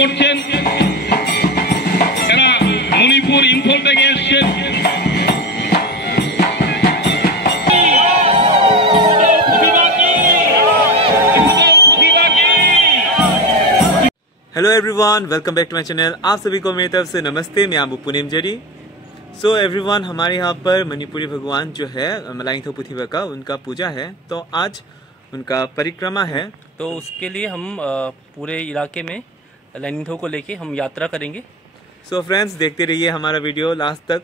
করছেন। এরা মণিপুর ইম্ফল থেকে এসছেন। Hello everyone, welcome back to my channel. आप सभी को मेरी तरफ से नमस्ते। मैं आबू पुनेम जरी। सो एवरीवन, हमारे यहाँ पर मणिपुरी भगवान जो है मलाइथो पुथिवा का, उनका पूजा है। तो आज उनका परिक्रमा है, तो उसके लिए हम पूरे इलाके में लैनिथो को लेके हम यात्रा करेंगे। सो फ्रेंड्स, देखते रहिए हमारा वीडियो लास्ट तक।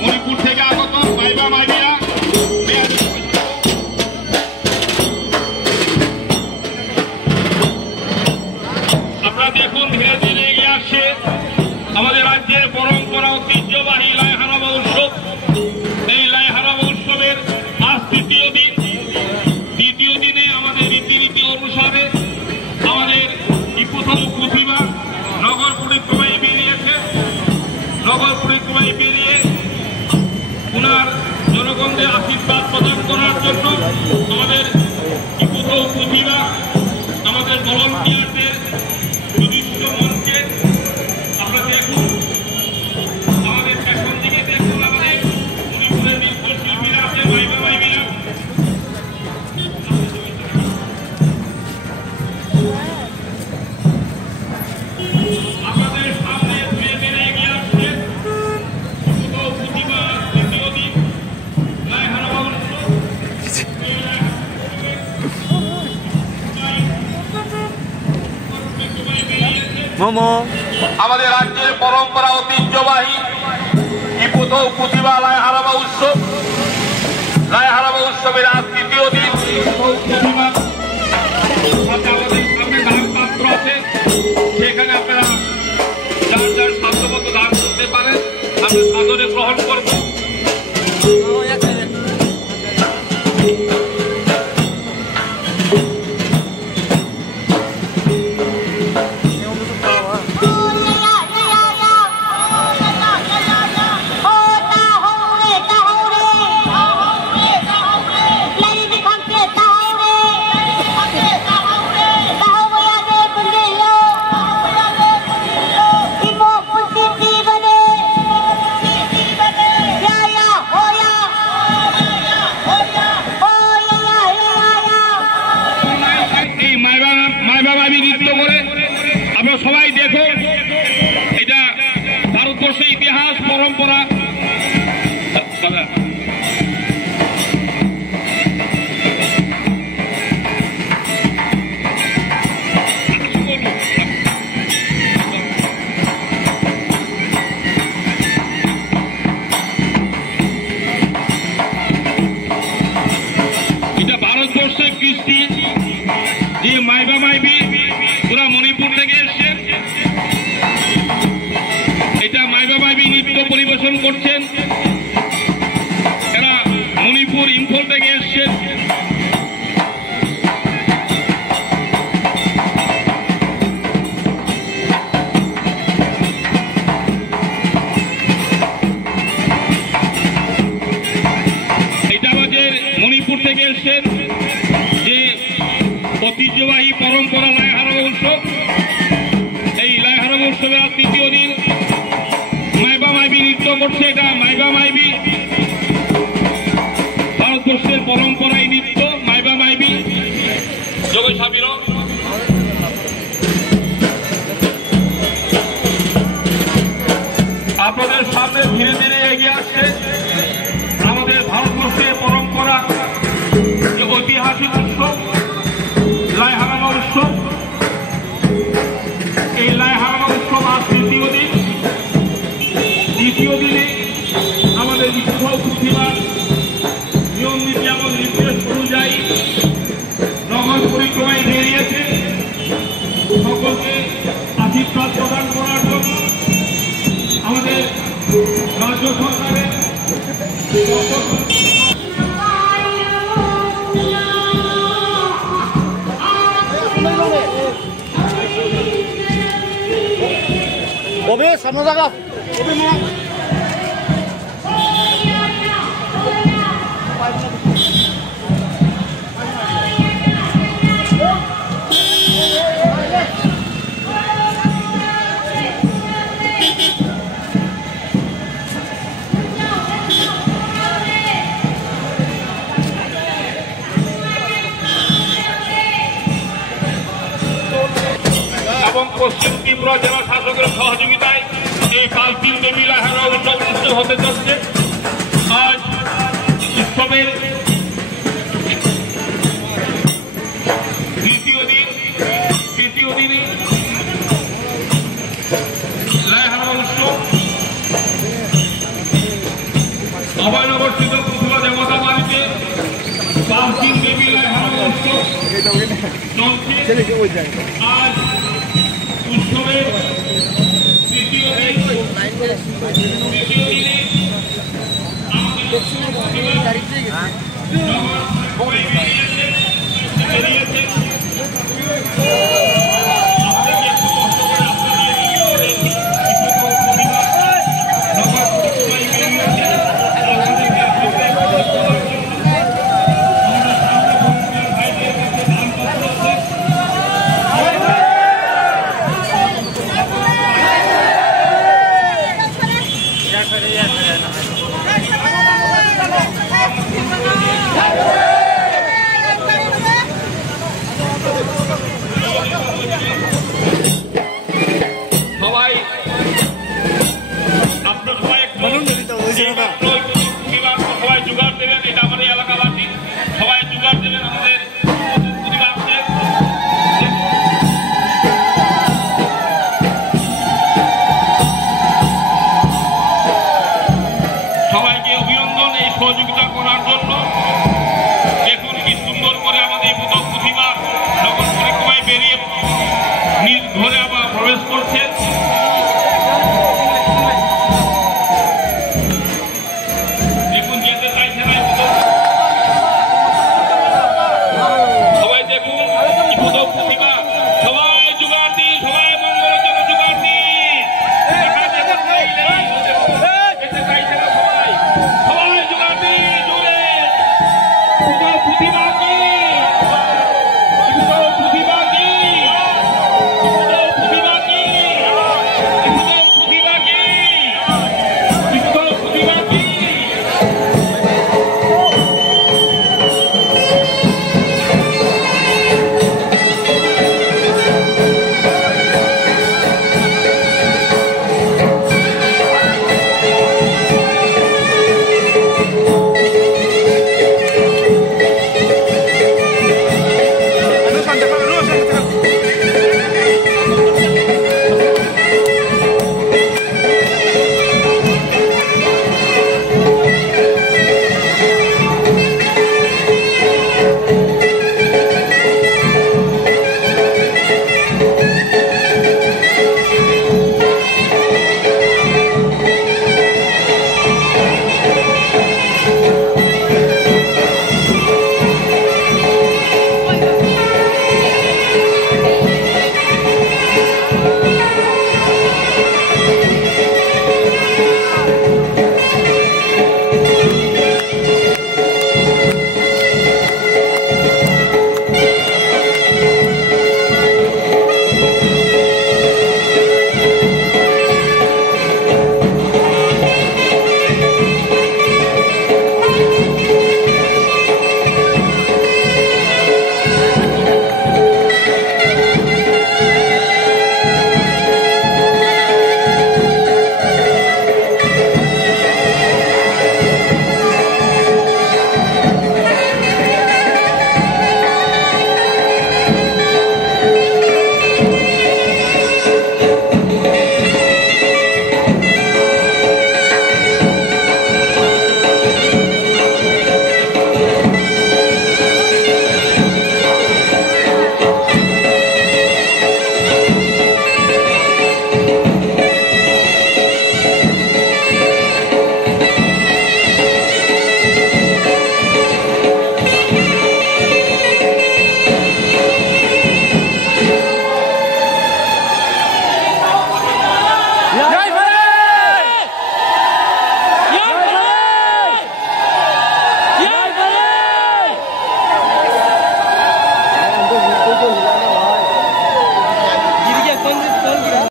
মণিপুর থেকে আগত মাইবা মাইবিয়া আপনারা দেখুন, ধীরে ধীরে এগিয়ে আসছে আমাদের রাজ্যের পরম্পরা ঐতিহ্যবাহী লাইহারাবা উৎসব। এই লাইহারাবা উৎসবের আজ তৃতীয় দিন। দ্বিতীয় দিনে আমাদের রীতিনীতি অনুসারে আমাদের প্রথম প্রতিভা নগর পরিক্রমায় বেরিয়েছে। নগর পরিক্রমায় বেরিয়ে ওনার জনগণদের আশীর্বাদ প্রদান করার জন্য আমাদের প্রথম প্রতিভা আমাদের ভলান্টিয়ারদের সুদৃশ্য মঞ্চে আপনারা দেখুন। আমাদের পেছন দিকে দেখুন আমাদের মণিপুরের নৃত্য শিল্পীরা আছে, মাইবা মাইবিরা। আমাদের সামনে ধীরে ধীরে এগিয়ে আসছে প্রতিভা দ্বিতীয় দিন লাইহারাবা উৎসব। মোমো আমাদের রাজ্যের পরম্পরা ঐতিহ্যবাহী প্রতিভা লাইহারাবা উৎসব। লাইহারাবা উৎসবের আজ তৃতীয় দিন। আমাদের সামনে দান পাত্র আছে, সেখানে আপনারা যার যার সাধ্যমতো দান করতে পারেন। আমরা সাদরে গ্রহণ করব। করে আমরা সবাই দেখো, এটা ভারতবর্ষের ইতিহাস পরম্পরা। এটা ভারতবর্ষের কৃষ্টি, যে মাইবা মাইবি ওরা মণিপুর থেকে এসছেন। এটা মাইবা মাইবি নৃত্য পরিবেশন করছেন, এরা মণিপুর ইম্ফল থেকে এসছেন। এটা আমাদের মণিপুর থেকে এসছেন, যে ঐতিহ্যবাহী পরম্পরা লাইহারা উৎসব। এই লাইহারা উৎসবের তৃতীয় দিন মাইবা মাইবি নৃত্য করছে। এটা মাইবা মাইবি ভারতবর্ষের পরম্পরা, এই নৃত্য মাইবা মাইবি জগৎ সাবির। আপনাদের সামনে ধীরে ধীরে এগিয়ে আসছে আমাদের ভারতবর্ষের পরম্পরা, যে ঐতিহাসিক উৎসব লাইহারামা উৎসব। এই লাইহারামা উৎসব আজ তৃতীয় দিন। দ্বিতীয় দিনে আমাদের উৎসব প্রতিবার নিয়ম নীতি এবং নির্দেশ অনুযায়ী নগর পরিক্রমায় বেরিয়েছে সকলকে আশীর্বাদ প্রদান করার জন্য। আমাদের রাজ্য সরকারের সামনে জায়গা এবং পশ্চিম ত্রিপুরা জেলা শাসকের সহযোগিতায় এই 5 দিন ব্যাপী লাইহারা উৎসব অনুষ্ঠিত হতে যাচ্ছে। আজ উৎসবের তৃতীয় দিনে লাইহারা উৎসব অভয়নগর স্থিত পুতুলা দেবতা বাড়িতে 5 দিন ব্যাপী লাইহারা উৎসব চলছে। আজ উৎসবের তৃতীয় দিনে